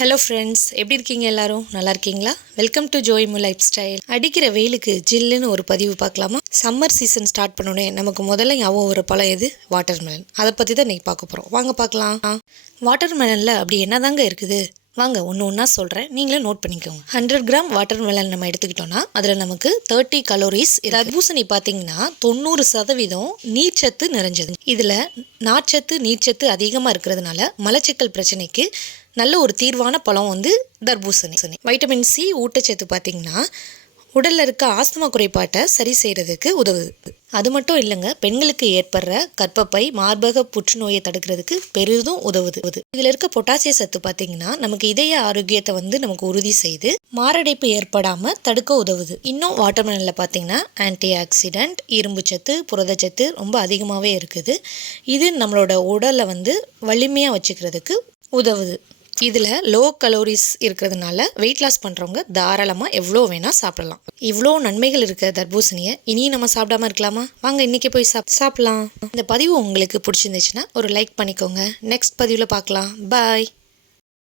Hello friends எப்படி இருக்கீங்க எல்லாரும்? நல்லா இருக்கீங்களா? வெல்கம் டு ஜோய்மு லைஃப் ஸ்டைல் அடிக்கிற வெயிலுக்கு ஜில்லுன்னு ஒரு பதிவு பார்க்கலாமா? சம்மர் சீசன் ஸ்டார்ட் பண்ணோடனே நமக்கு முதல்ல ஞாபகம் ஒரு பழம் எது? வாட்டர் மெலன் அதை பற்றி தான் இன்னைக்கு பார்க்க போகிறோம் வாங்க பார்க்கலாம். வாட்டர் மெலனில் அப்படி என்னதாங்க இருக்குது? வாங்க ஒன்று ஒன்றா சொல்கிறேன் நீங்களே நோட் பண்ணிக்கோங்க. ஹண்ட்ரட் கிராம் வாட்டர் மெலன் நம்ம எடுத்துக்கிட்டோம்னா அதில் நமக்கு தேர்ட்டி கலோரிஸ் தர்பூசணி பார்த்தீங்கன்னா தொண்ணூறு சதவீதம் நீர்ச்சத்து நிறைஞ்சது. இதில் நார்ச்சத்து நீர்ச்சத்து அதிகமாக இருக்கிறதுனால மலச்சிக்கல் பிரச்சனைக்கு நல்ல ஒரு தீர்வான பழம் வந்து தர்பூசணி. வைட்டமின் சி ஊட்டச்சத்து பார்த்தீங்கன்னா உடலில் இருக்க ஆஸ்துமா குறைபாட்டை சரி செய்கிறதுக்கு உதவுது. அது மட்டும் இல்லைங்க பெண்களுக்கு ஏற்படுற கற்பப்பை மார்பக புற்றுநோயை தடுக்கிறதுக்கு பெரிதும் உதவுது. இதில் இருக்க பொட்டாசிய சத்து பார்த்தீங்கன்னா நமக்கு இதய ஆரோக்கியத்தை வந்து நமக்கு உறுதி செய்து மாரடைப்பு ஏற்படாமல் தடுக்க உதவுது. இன்னும் வாட்டர்மெலனில் பார்த்தீங்கன்னா ஆன்டி ஆக்சிடென்ட் இரும்புச்சத்து புரதச்சத்து ரொம்ப அதிகமாகவே இருக்குது. இது நம்மளோட உடலை வந்து வலிமையாக வச்சுக்கிறதுக்கு உதவுது. இதில் லோ கலோரிஸ் இருக்கிறதுனால வெயிட் லாஸ் பண்ணுறவங்க தாராளமாக எவ்வளோ வேணால் சாப்பிடலாம். இவ்வளோ நன்மைகள் இருக்க தர்பூசணியை இனியும் நம்ம சாப்பிடாம இருக்கலாமா? வாங்க இன்றைக்கி போய் சாப் சாப்பிட்லாம். இந்த பதிவு உங்களுக்கு பிடிச்சிருந்துச்சுன்னா ஒரு லைக் பண்ணிக்கோங்க. நெக்ஸ்ட் பதிவில் பார்க்கலாம். பாய்